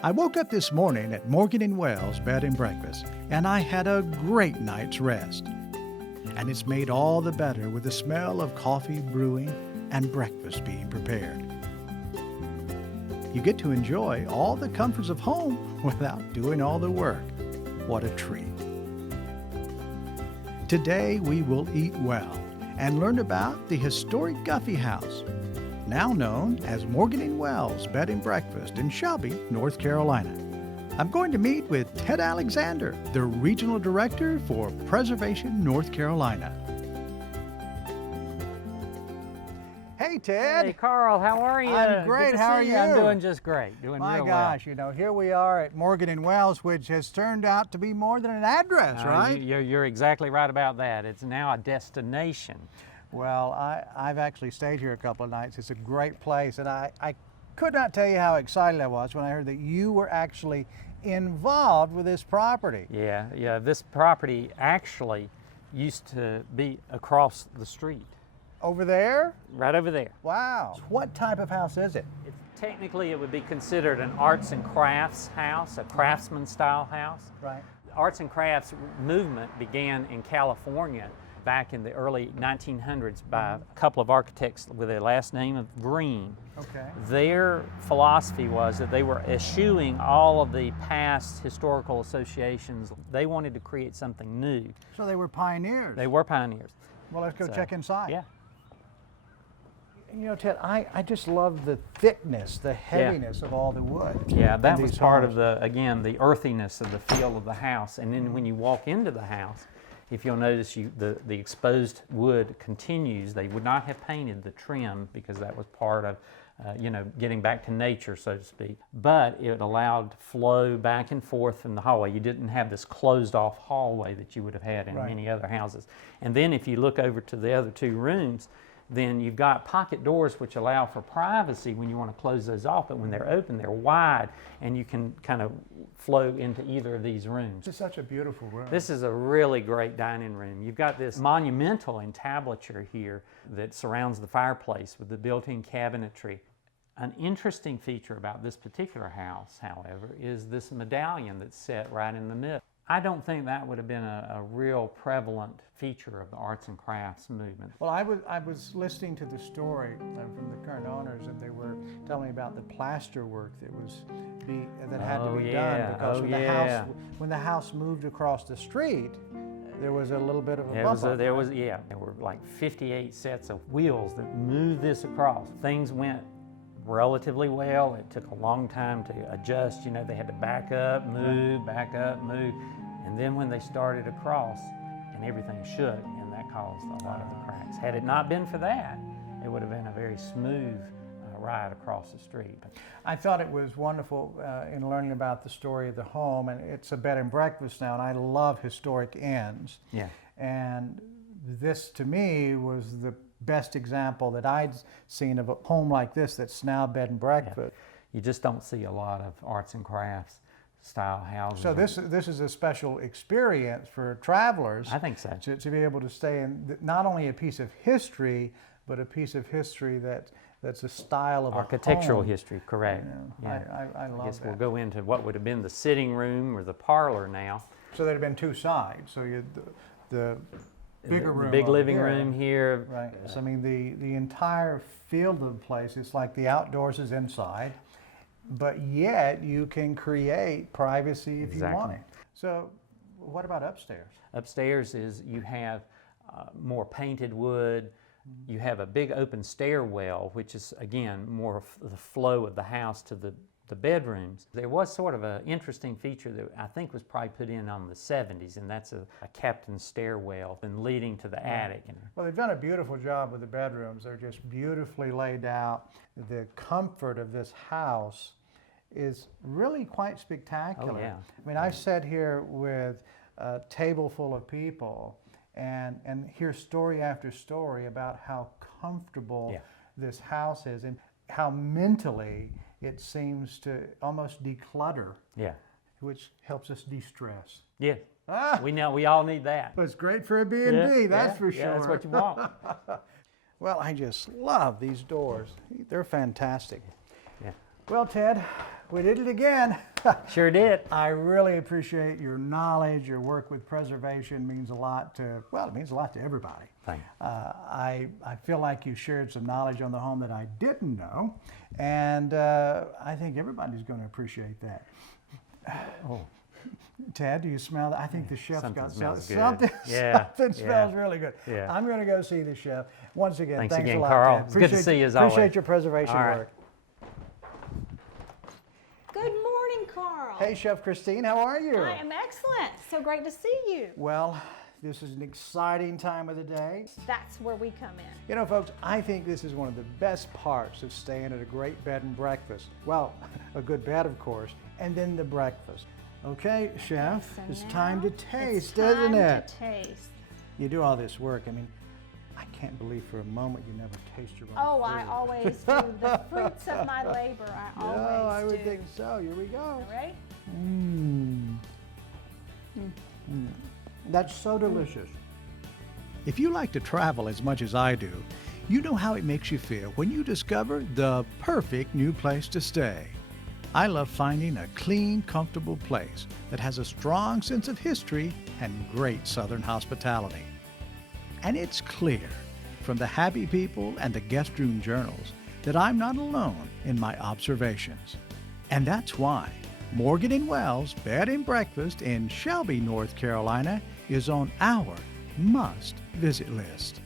I woke up this morning at Morgan and Wells Bed and Breakfast, and I had a great night's rest. And it's made all the better with the smell of coffee brewing and breakfast being prepared. You get to enjoy all the comforts of home without doing all the work. What a treat. Today we will eat well and learn about the historic Guffey House, now known as Morgan and Wells Bed and Breakfast in Shelby, North Carolina. I'm going to meet with Ted Alexander, the Regional Director for Preservation North Carolina. Hey, Ted. Hey, Carl, how are you? I'm great. How are you? I'm doing just great. Doing My real gosh, well. you know, here we are at Morgan and Wells, which has turned out to be more than an address, right? You're exactly right about that. It's now a destination. Well, I've actually stayed here a couple of nights. It's a great place, and I could not tell you how excited I was when I heard that you were actually involved with this property. Yeah. This property actually used to be across the street. Over there? Right over there. Wow. What type of house is it? Technically, it would be considered an arts and crafts house, a craftsman style house. Right. The arts and crafts movement began in California back in the early 1900s by a couple of architects with a last name of Green. Okay. Their philosophy was that they were eschewing all of the past historical associations. They wanted to create something new. So they were pioneers. They were pioneers. Well, let's go check inside. Yeah. You know, Ted, I just love the thickness, the heaviness of all the wood. Yeah, that in was these part homes. of the earthiness of the feel of the house. And then when you walk into the house, if you'll notice, the exposed wood continues. They would not have painted the trim because that was part of, getting back to nature, so to speak. But it allowed flow back and forth in the hallway. You didn't have this closed-off hallway that you would have had in many other houses. And then if you look over to the other two rooms, then you've got pocket doors which allow for privacy when you want to close those off, but when they're open, they're wide, and you can kind of flow into either of these rooms. This is such a beautiful room. This is a really great dining room. You've got this monumental entablature here that surrounds the fireplace with the built-in cabinetry. An interesting feature about this particular house, however, is this medallion that's set right in the middle. I don't think that would have been a real prevalent feature of the arts and crafts movement. Well, I was listening to the story from the current owners, and they were telling me about the plaster work that had to be done because when the house moved across the street, there was a little bit of a bump up. There were like 58 sets of wheels that moved this across. Things went relatively well. It took a long time to adjust. You know, they had to back up, move, and then when they started across, and everything shook, and that caused a lot of the cracks. Had it not been for that, it would have been a very smooth ride across the street. I thought it was wonderful in learning about the story of the home, and it's a bed and breakfast now, and I love historic inns. Yeah. And this, to me, was the best example that I'd seen of a home like this that's now bed and breakfast. Yeah. You just don't see a lot of arts and crafts style houses. So this is a special experience for travelers. I think so. To be able to stay in not only a piece of history, but a piece of history that's a style of architectural a home. history, correct. You know, I love I guess that. we'll go into what would have been the sitting room or the parlor now. So there'd have been two sides. So the bigger room, the big living here. room here. Right. So I mean, the entire field of the place, it's like the outdoors is inside, but yet you can create privacy if you want it. So what about upstairs? Upstairs is you have more painted wood. You have a big open stairwell, which is, again, more of the flow of the house to the bedrooms. There was sort of an interesting feature that I think was probably put in on the 70s, and that's a captain's stairwell and leading to the attic. Well, they've done a beautiful job with the bedrooms. They're just beautifully laid out. The comfort of this house is really quite spectacular. Oh, yeah. I mean, I sat here with a table full of people and hear story after story about how comfortable this house is and how mentally it seems to almost declutter, which helps us de-stress. Yeah, we all need that. But it's great for a B&B, that's for sure. Yeah, that's what you want. Well, I just love these doors. They're fantastic. Yeah. Well, Ted, we did it again. Sure did. I really appreciate your knowledge. Your work with preservation means a lot to, well, it means a lot to everybody. Thank you. I feel like you shared some knowledge on the home that I didn't know, and I think everybody's going to appreciate that. Oh. Ted, do you smell that? I think the chef's Something got smells good. something. Yeah, Something smells yeah. really good. Yeah. I'm going to go see the chef. Once again, Thanks thanks again, a lot, Carl. Ted. It's good to see you as always. Appreciate your preservation All right. work. Good morning, Carl. Hey, Chef Christine, how are you? I am excellent. So great to see you. Well, this is an exciting time of the day. That's where we come in. You know, folks, I think this is one of the best parts of staying at a great bed and breakfast. Well, a good bed, of course, and then the breakfast. Okay, Chef, So it's now time to taste, it's isn't time it? to taste. You do all this work. I mean, I can't believe for a moment you never taste your own Oh, food. I always do. The fruits of my labor, I always do. I would think so. Here we go. All right? That's so delicious. If you like to travel as much as I do, you know how it makes you feel when you discover the perfect new place to stay. I love finding a clean, comfortable place that has a strong sense of history and great Southern hospitality. And it's clear from the happy people and the guest room journals that I'm not alone in my observations. And that's why Morgan & Wells Bed and Breakfast in Shelby, North Carolina is on our must-visit list.